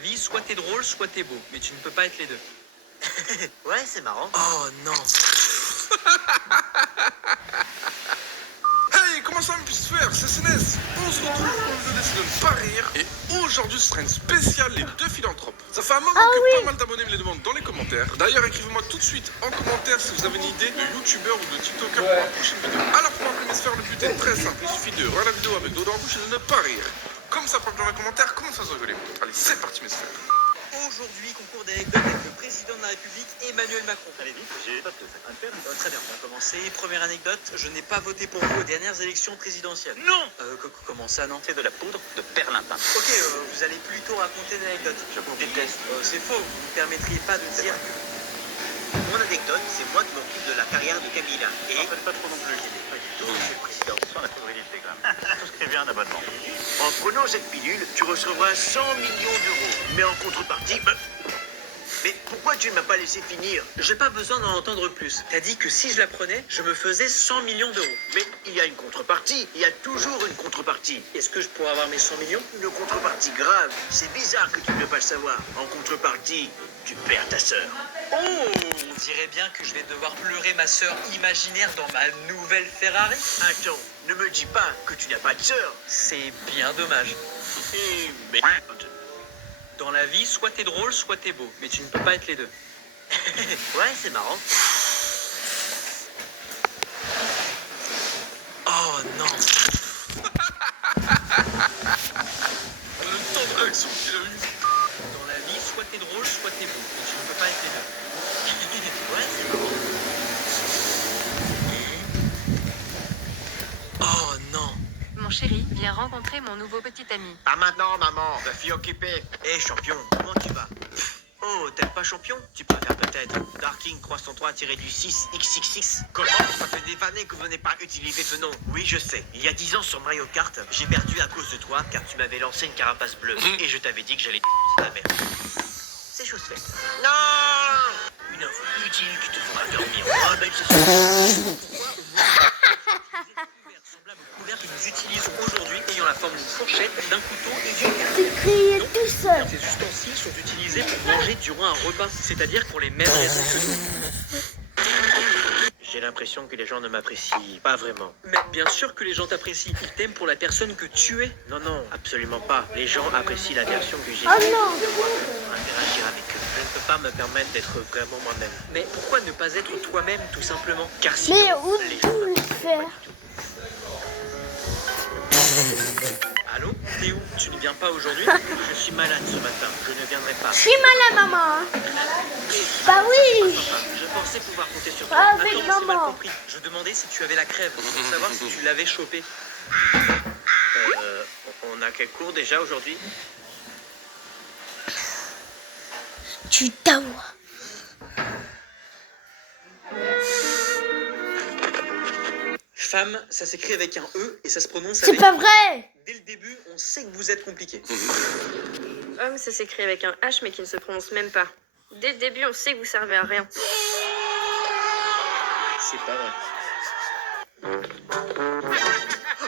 vie, soit t'es drôle, soit t'es beau. Mais tu ne peux pas être les deux. Ouais, c'est marrant. Oh non. Hey, comment ça me puisse faire? C'est Cénès. On se retrouve pour une vidéo de ne pas rire. Et aujourd'hui, ce sera une spéciale Les Deux Philanthropes. Ça fait un moment que pas mal d'abonnés me les demandent dans les commentaires. D'ailleurs, écrivez-moi tout de suite en commentaire si vous avez une idée de youtubeur ou de tiktoker pour la prochaine vidéo. Alors, pour m'appeler Mesfer, le but est très simple. Il suffit de regarder la vidéo avec dos dans la bouche et de ne pas rire. Comme ça, pas dans les commentaires, comment ça se rigoler? Allez, c'est parti, Mesfer. Aujourd'hui, concours d'anecdotes avec le président de la République, Emmanuel Macron. Allez vite, j'ai pas de très bien, on va commencer. Première anecdote, je n'ai pas voté pour vous aux dernières élections présidentielles. Non! Comment ça, non? C'est de la poudre de perlimpin. Ok, vous allez plutôt raconter une anecdote. Je vous déteste. C'est faux, vous ne me permettriez pas de dire que... Mon anecdote, c'est moi qui m'occupe de la carrière de Camilla. Et... N'en faites pas trop non plus, Gilles. Pas du tout, monsieur le président. Sans la fébrilité, quand même. Souscrivez un abonnement. En prenant cette pilule, tu recevras 100 millions d'euros. Mais en contrepartie... Mais pourquoi tu ne m'as pas laissé finir? J'ai pas besoin d'en entendre plus. T'as dit que si je la prenais, je me faisais 100 millions d'euros. Mais il y a une contrepartie. Il y a toujours une contrepartie. Est-ce que je pourrais avoir mes 100 millions? Une contrepartie grave. C'est bizarre que tu ne veux pas le savoir. En contrepartie, tu perds ta sœur. Oh, on dirait bien que je vais devoir pleurer ma sœur imaginaire dans ma nouvelle Ferrari. Attends, ne me dis pas que tu n'as pas de sœur. C'est bien dommage. Et merde. Dans la vie, soit t'es drôle, soit t'es beau. Mais tu ne peux pas être les deux. Ouais, c'est marrant. Oh non. Le temps de réaction qu'il a eu. Dans la vie, soit t'es drôle, soit t'es beau. Mais tu ne peux pas être les deux. Ouais, c'est marrant. Oh non. Mon chéri, viens rencontrer mon nouveau petit ami. Pas maintenant, maman. La fille occupée. Hé, champion, comment tu vas? Oh, t'aimes pas champion? Tu préfères peut-être Darking 303-6XXX. Comment? Ça fait des années que vous n'avez pas utilisé ce nom. Oui, je sais. Il y a 10 ans sur Mario Kart, j'ai perdu à cause de toi car tu m'avais lancé une carapace bleue. Et je t'avais dit que j'allais la merde. C'est chose faite. Non! Une info utile qui te fera dormir. Oh, ben, c'est Semblable au couvert que nous utilisons aujourd'hui, ayant la forme d'une fourchette, d'un couteau et d'une cuillère. Tu criais tout seul. Ces ustensiles sont utilisés pour manger durant un repas, c'est-à-dire pour les mêmes raisons que nous. J'ai l'impression que les gens ne m'apprécient pas vraiment. Mais bien sûr que les gens t'apprécient. Ils t'aiment pour la personne que tu es. Non, non, absolument pas. Les gens apprécient la version que j'ai. Oh non. Interagir avec eux. Je ne peux pas me permettre d'être vraiment moi-même. Mais pourquoi ne pas être toi-même, tout simplement? Car sinon, Mais où les tout gens le faire? Allô? T'es où? Tu ne viens pas aujourd'hui? Je suis malade ce matin. Je ne viendrai pas. Je suis malade, maman. Bah oui. Je pensais pouvoir compter sur toi. Pas avec Attends, mais c'est mal maman. compris. Je demandais si tu avais la crève, pour savoir si tu l'avais chopé. On a quel cours déjà aujourd'hui? Tu t'avoue. Femme, ça s'écrit avec un E et ça se prononce C'est avec... pas vrai. Dès le début, on sait que vous êtes compliqué. Homme, ça s'écrit avec un H mais qui ne se prononce même pas. Dès le début, on sait que vous servez à rien. C'est pas vrai.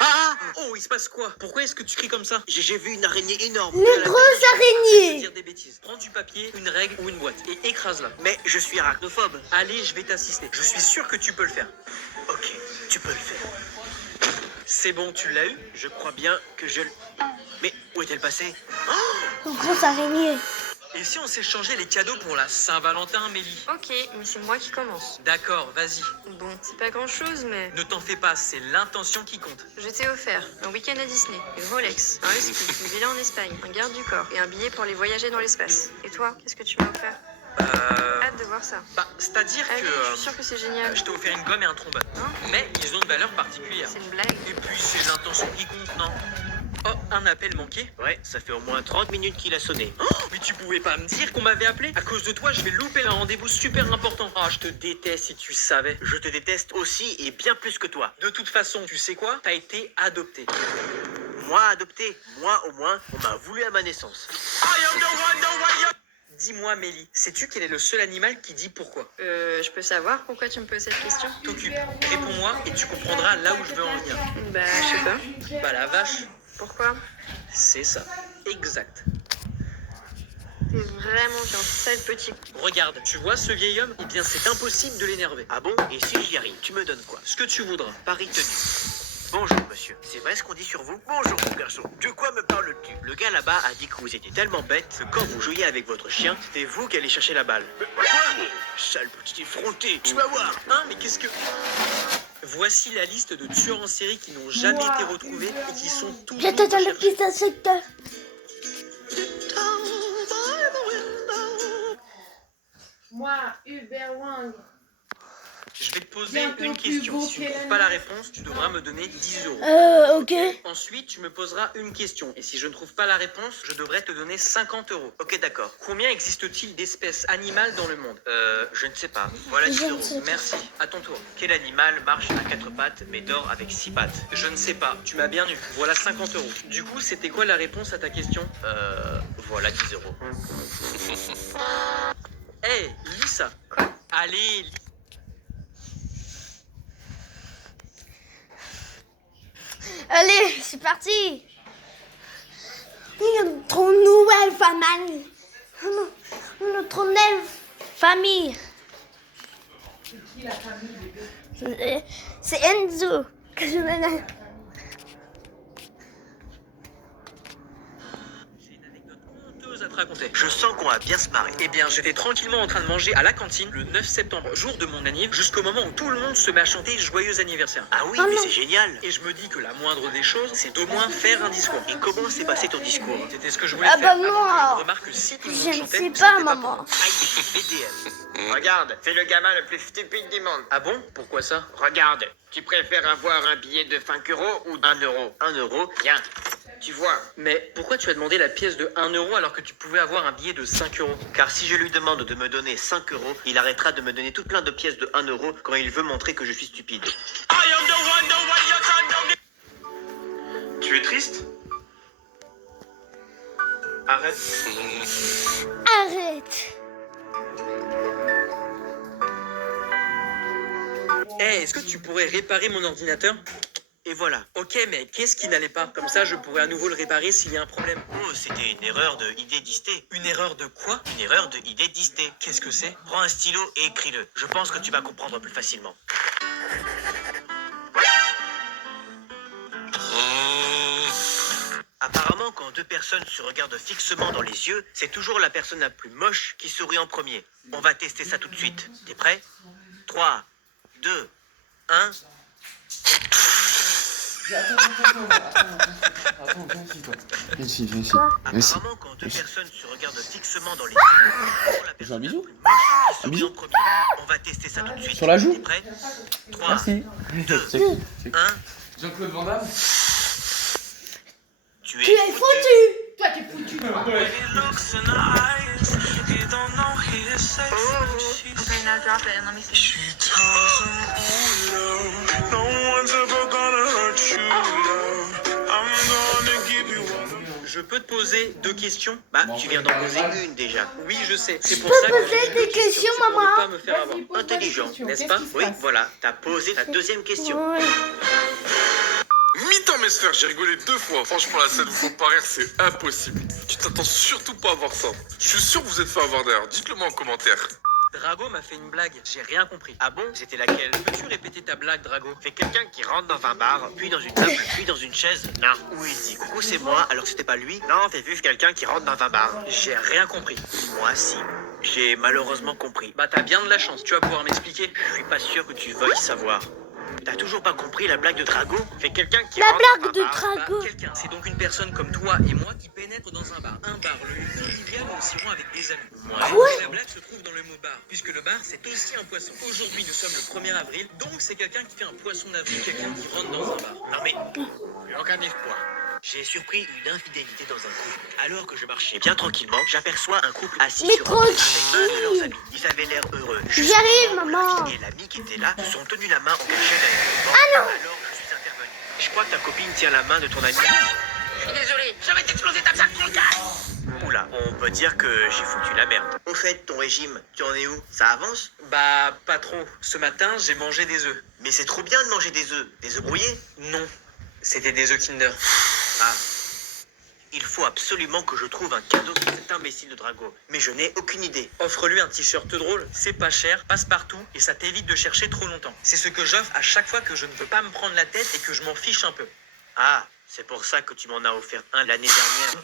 Ah! Oh, il se passe quoi? Pourquoi est-ce que tu cries comme ça? J'ai vu une araignée énorme. Une grosse araignée. Dire des bêtises. Prends du papier, une règle ou une boîte et écrase-la. Mais je suis arachnophobe. Allez, je vais t'assister. Je suis sûr que tu peux le faire. Ok, tu peux le faire. C'est bon, tu l'as eu? Je crois bien que je... Mais où est-elle passée? Une grosse araignée. Et si on s'échangeait les cadeaux pour la Saint-Valentin, Mélie? Ok, mais c'est moi qui commence. D'accord, vas-y. Bon, c'est pas grand-chose, mais... Ne t'en fais pas, c'est l'intention qui compte. Je t'ai offert un week-end à Disney, une Rolex, un husky, une villa en Espagne, un garde du corps et un billet pour aller voyager dans l'espace. Et toi, qu'est-ce que tu m'as offert? Hâte de voir ça. Bah, c'est-à-dire Allez, que... je suis sûre que c'est génial. je t'ai offert une gomme et un trombone. Hein? Mais ils ont une valeur particulière. C'est une blague. Et puis, c'est l'intention qui compte, non? Oh, un appel manqué? Ouais, ça fait au moins 30 minutes qu'il a sonné. Oh, mais tu pouvais pas me dire qu'on m'avait appelé? À cause de toi, je vais louper un rendez-vous super important. Ah, je te déteste si tu savais. Je te déteste aussi et bien plus que toi. De toute façon, tu sais quoi? T'as été adopté. Moi adopté, moi au moins, on m'a voulu à ma naissance. Dis-moi, Mélie, sais-tu quel est le seul animal qui dit pourquoi? Je peux savoir pourquoi tu me poses cette question? T'occupe, réponds-moi et tu comprendras là où je veux en venir. Bah, je sais pas. Bah la vache, Pourquoi? c'est ça, exact. T'es vraiment bien, sale petit. Regarde, tu vois ce vieil homme? Eh bien, c'est impossible de l'énerver. Ah bon? Et si j'y arrive, tu me donnes quoi? Ce que tu voudras. Pari tenu. Bonjour, monsieur. C'est vrai ce qu'on dit sur vous? Bonjour, mon garçon. De quoi me parles-tu? Le gars là-bas a dit que vous étiez tellement bête que quand vous jouiez avec votre chien, c'était vous qui allez chercher la balle. Quoi? Sale petit effronté, tu vas voir. Hein, mais qu'est-ce que... Voici la liste de tueurs en série qui n'ont jamais été retrouvés et qui sont tous... J'étais dans le pizza secteur. Moi, Hubert Wang. Je vais te poser une question. Si tu ne trouves pas la réponse, tu devras me donner 10 euros. Ok. Ensuite, tu me poseras une question. Et si je ne trouve pas la réponse, je devrais te donner 50 euros. Ok, d'accord. Combien existe-t-il d'espèces animales dans le monde? Je ne sais pas. Voilà 10 Je ne euros. sais pas. Merci. À ton tour. Quel animal marche à 4 pattes mais dort avec 6 pattes? Je ne sais pas. Tu m'as bien eu. Voilà 50 euros. Du coup, c'était quoi la réponse à ta question? Voilà 10 euros. Hé, lis ça. Allez, lis. Allez, c'est parti. Notre nouvelle famille. Notre nouvelle famille. C'est qui la famille, bébé? C'est Enzo. À te raconter. Je sens qu'on va bien se marrer. Eh bien, j'étais tranquillement en train de manger à la cantine le 9 septembre, jour de mon anniv, jusqu'au moment où tout le monde se met à chanter joyeux anniversaire. Ah oui, mais c'est génial. Et je me dis que la moindre des choses, c'est d'au moins faire un discours. Et comment s'est passé ton discours? C'était ce que je voulais Ah faire. bah avant moi, que je remarque que si tout le monde Je ne chantait, sais c'était pas, pour maman. moi. Aïe, BDM. Regarde, c'est le gamin le plus stupide du monde. Ah bon? Pourquoi ça? Regarde, tu préfères avoir un billet de 5 euros ou 1 euro? 1 euro? Tiens, tu vois. Mais pourquoi tu as demandé la pièce de 1 euro alors que tu pouvais avoir un billet de 5 euros? Car si je lui demande de me donner 5 euros, il arrêtera de me donner tout plein de pièces de 1 euro quand il veut montrer que je suis stupide. Tu es triste? Arrête. Arrête. Hey, est-ce que tu pourrais réparer mon ordinateur? Et voilà. Ok, mais qu'est-ce qui n'allait pas? Comme ça, je pourrais à nouveau le réparer s'il y a un problème. Oh, c'était une erreur de idée d'isté. Une erreur de quoi? Une erreur de idée d'isté. Qu'est-ce que c'est? Prends un stylo et écris-le. Je pense que tu vas comprendre plus facilement. Apparemment, quand deux personnes se regardent fixement dans les yeux, c'est toujours la personne la plus moche qui sourit en premier. On va tester ça tout de suite. T'es prêt? 3, 2, 1... Apparemment, quand deux personnes se regardent fixement dans les yeux, c'est toujours la personne la plus moche qui sourit en premier. On va tester ça tout de suite. Sur la joue? T'es prêt? 3, Merci. 2, 1... Jean-Claude Van Damme. Tu Tu es foutu. Toi, t'es foutu. Okay, now drop it and let me see. Je peux te poser deux questions? Bah, tu viens d'en poser une déjà. Oui, je sais. C'est pour peux ça que poser j'ai des deux questions, c'est pour maman? ne pas me faire Vas-y, avoir. pose-moi des Intelligent, questions. n'est-ce Qu'est-ce pas? qui se Oui, passe? voilà. T'as posé ta deuxième question. Ouais. Mi-temps, mes sphères, j'ai rigolé 2 fois. Franchement, la scène, vous faut pas rire, c'est impossible. Tu t'attends surtout pas à voir ça. Je suis sûr que vous êtes fait avoir d'ailleurs. Dites-le moi en commentaire. Drago m'a fait une blague, j'ai rien compris. Ah bon? C'était laquelle? Peux-tu répéter ta blague, Drago? C'est quelqu'un qui rentre dans un bar, puis dans une table, puis dans une chaise. Non. Où il dit coucou, c'est moi, alors que c'était pas lui. Non, c'est juste quelqu'un qui rentre dans un bar. J'ai rien compris. Moi, si. J'ai malheureusement compris. Bah, t'as bien de la chance, tu vas pouvoir m'expliquer. Je suis pas sûr que tu veuilles savoir. T'as toujours pas compris la blague de Drago? C'est quelqu'un qui La rentre blague dans un de bar. Bah, Drago. quelqu'un, c'est donc une personne comme toi et moi qui pénètre dans un bar. Un bar, le lieu convivial où nous serons avec des amis. Et la blague se trouve dans le mot bar, puisque le bar, c'est aussi un poisson. Aujourd'hui, nous sommes le 1er avril, donc c'est quelqu'un qui fait un poisson d'avril, quelqu'un qui rentre dans un bar. Non mais, plus aucun espoir. J'ai surpris une infidélité dans un couple. Alors que je marchais bien tranquillement, j'aperçois un couple assis Mais sur un banc avec un de leurs tranquille. amis. Ils avaient l'air heureux. J'y arrive, La maman. fille et l'ami qui étaient là se sont tenus la main en cachet derrière le banc. Ah non. Alors je suis intervenu. Je crois que ta copine tient la main de ton ami. Je suis désolé, je vais t'exploser ta sac ton gars. Oula, on peut dire que j'ai foutu la merde. Au fait, ton régime, tu en es où? Ça avance? Bah, pas trop. Ce matin, j'ai mangé des œufs. Mais c'est trop bien de manger des œufs. Des œufs brouillés? Non, c'était des œufs Kinder. Ah. Il faut absolument que je trouve un cadeau pour cet imbécile de Drago. Mais je n'ai aucune idée. Offre-lui un t-shirt drôle, c'est pas cher, passe partout et ça t'évite de chercher trop longtemps. C'est ce que j'offre à chaque fois que je ne veux pas me prendre la tête et que je m'en fiche un peu. Ah, c'est pour ça que tu m'en as offert un l'année dernière.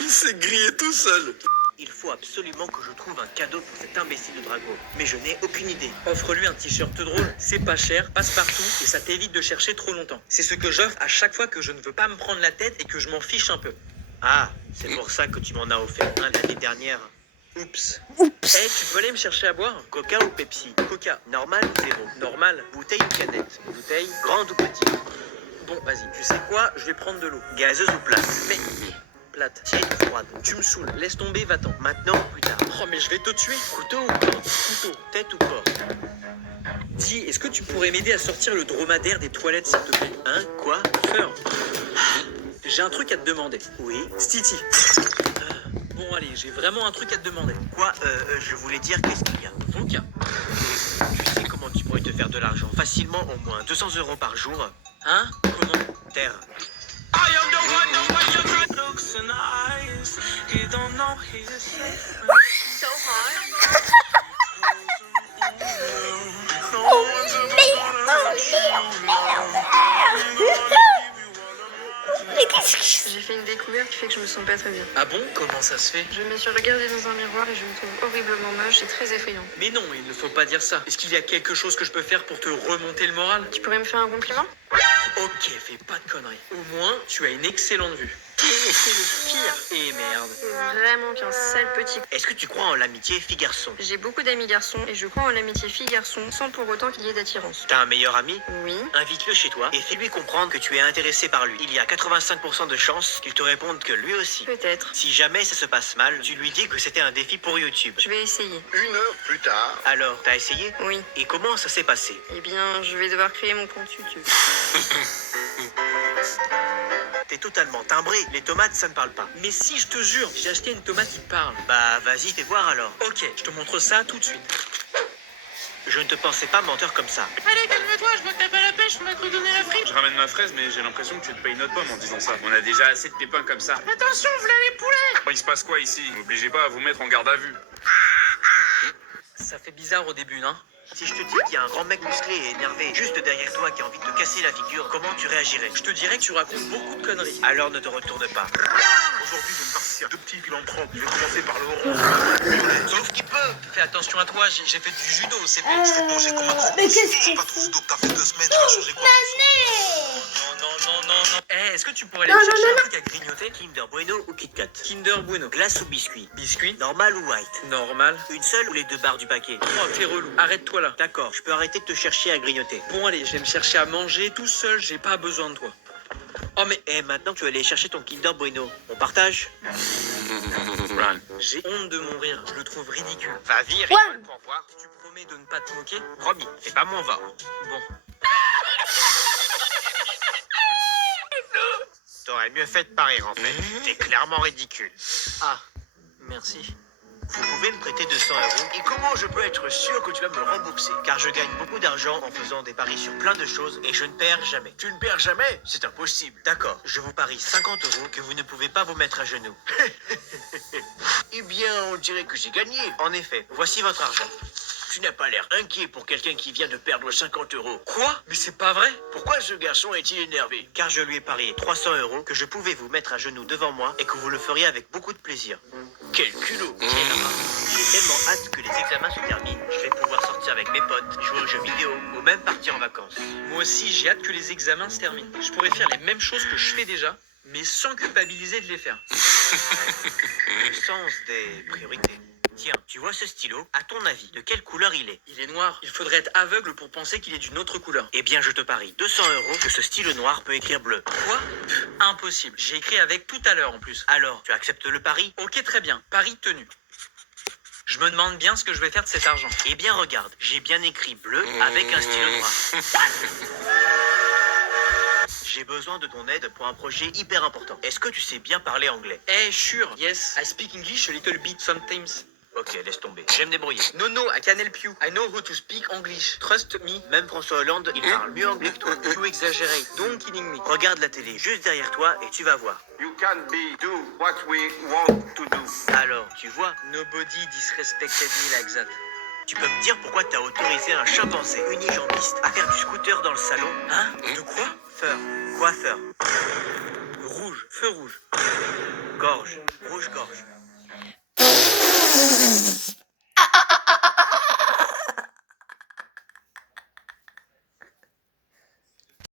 Il s'est grillé tout seul. Il faut absolument que je trouve un cadeau pour cet imbécile de Drago. Mais je n'ai aucune idée. Offre-lui un t-shirt drôle, c'est pas cher, passe partout et ça t'évite de chercher trop longtemps. C'est ce que j'offre à chaque fois que je ne veux pas me prendre la tête et que je m'en fiche un peu. Ah, c'est pour ça que tu m'en as offert un l'année dernière. Oups. Eh, tu peux aller me chercher à boire? Coca ou Pepsi? Coca. Normal ou zéro? Normal. Bouteille ou canette? Bouteille. Grande ou petite? Bon, vas-y, tu sais quoi? Je vais prendre de l'eau. Gazeuse ou plate? Mais... plate. Tiède ou froide? Tu me saoules, laisse tomber, va-t'en. Maintenant ou plus tard? Oh, mais je vais te tuer. Couteau ou corde? Couteau. Tête ou corps? Dis, est-ce que tu pourrais m'aider à sortir le dromadaire des toilettes, s'il te plaît? Hein? Quoi? Feur. J'ai un truc à te demander. Oui? Stiti. Bon, allez, j'ai vraiment un truc à te demander. Quoi? Je voulais dire qu'est-ce qu'il y a? Vodka. Tu sais comment tu pourrais te faire de l'argent facilement, au moins 200 € par jour? Hein? Comment? Terre. Mais qu'est-ce que J'ai fait une découverte qui fait que je me sens pas très bien. Ah bon? Comment ça se fait? Je me suis regardée dans un miroir et je me trouve horriblement moche et très effrayant. Mais non, il ne faut pas dire ça. Est-ce qu'il y a quelque chose que je peux faire pour te remonter le moral? Tu pourrais me faire un compliment? Ok, fais pas de conneries. Au moins, tu as une excellente vue. C'est le pire. Et merde. C'est vraiment qu'un sale petit... Est-ce que tu crois en l'amitié fille-garçon? J'ai beaucoup d'amis garçons et je crois en l'amitié fille-garçon sans pour autant qu'il y ait d'attirance. T'as un meilleur ami? Oui. Invite-le chez toi et fais-lui comprendre que tu es intéressé par lui. Il y a 85% de chances qu'il te réponde que lui aussi. Peut-être. Si jamais ça se passe mal, tu lui dis que c'était un défi pour YouTube. Je vais essayer. 1 heure plus tard. Alors, t'as essayé? Oui. Et comment ça s'est passé? Eh bien, je vais devoir créer mon compte YouTube. T'es totalement timbré. Les tomates, ça ne parle pas. Mais si, je te jure, j'ai acheté une tomate qui parle. Bah, vas-y, fais voir alors. Ok, je te montre ça tout de suite. Je ne te pensais pas menteur comme ça. Allez, calme-toi, je vois que t'as pas la pêche, on m'a cru donner la frite. Je ramène ma fraise, mais j'ai l'impression que tu te payes notre pomme en disant ça. On a déjà assez de pépins comme ça. Attention, voilà les poulets. Il se passe quoi ici? N'obligez pas à vous mettre en garde à vue. Ça fait bizarre au début, non? Si je te dis qu'il y a un grand mec musclé et énervé juste derrière toi qui a envie de te casser la figure, comment tu réagirais? Je te dirais que tu racontes beaucoup de conneries. Alors ne te retourne pas. Aujourd'hui, je vais me farcir 2 petits philanthropes. Je vais commencer par le rond. Sauf qu'il peut. Fais attention à toi, j'ai fait du judo, c'est mais qu'est-ce que Pas trop judo que t'as fait 2 semaines, tu vas changer quoi? Non. Eh, est-ce que tu pourrais aller Non, me chercher non, un truc à grignoter? Kinder Bueno ou Kit Kat? Kinder Bueno. Glace ou biscuit? Biscuit? Normal ou white? Normal. Une seule ou les 2 barres du paquet? Oh, t'es relou. Arrête-toi là. D'accord, je peux arrêter de te chercher à grignoter. Bon, allez, je vais me chercher à manger tout seul, j'ai pas besoin de toi. Oh, mais Et maintenant tu vas aller chercher ton Kinder Bueno. On partage? j'ai honte de mon rire, je le trouve ridicule. Vas-y, rigole pour voir. Tu promets de ne pas te moquer? Promis, fais pas mon va. Bon. T'aurais mieux fait de pas rire en fait. T'es clairement ridicule. Ah, merci. Vous pouvez me prêter 200 €? Et comment je peux être sûr que tu vas me rembourser? Car je gagne beaucoup d'argent en faisant des paris sur plein de choses et je ne perds jamais. Tu ne perds jamais? C'est impossible. D'accord, je vous parie 50 € que vous ne pouvez pas vous mettre à genoux. Eh bien, on dirait que j'ai gagné. En effet, voici votre argent. Tu n'as pas l'air inquiet pour quelqu'un qui vient de perdre 50 €. Quoi? Mais c'est pas vrai? Pourquoi ce garçon est-il énervé? Car je lui ai parié 300 € que je pouvais vous mettre à genoux devant moi et que vous le feriez avec beaucoup de plaisir. Quel culot! Quelle race. J'ai tellement hâte que les examens se terminent. Je vais pouvoir sortir avec mes potes, jouer aux jeux vidéo ou même partir en vacances. Moi aussi, j'ai hâte que les examens se terminent. Je pourrais faire les mêmes choses que je fais déjà, mais sans culpabiliser de les faire. Le sens des priorités. Tiens, tu vois ce stylo? À ton avis, de quelle couleur il est? Il est noir. Il faudrait être aveugle pour penser qu'il est d'une autre couleur. Eh bien, je te parie 200 € que ce stylo noir peut écrire bleu. Quoi? Impossible. J'ai écrit avec tout à l'heure en plus. Alors, tu acceptes le pari? Ok, très bien. Pari tenu. Je me demande bien ce que je vais faire de cet argent. Eh bien, regarde, j'ai bien écrit bleu avec un stylo noir. J'ai besoin de ton aide pour un projet hyper important. Est-ce que tu sais bien parler anglais? Eh, sure. Yes. I speak English a little bit sometimes. Ok, laisse tomber. Je vais me débrouiller. No, no, I can help you. I know how to speak English. Trust me. Même François Hollande, il parle mieux anglais que toi. You exaggerate. Don't kidding me. Regarde la télé juste derrière toi et tu vas voir. You can do what we want to do. Alors, tu vois, Nobody disrespected me like that. tu peux me dire pourquoi t'as autorisé un chimpanzé unijambiste à faire du scooter dans le salon? Hein? De quoi? Feur, coiffeur, Rouge, feu rouge. gorge, rouge-gorge.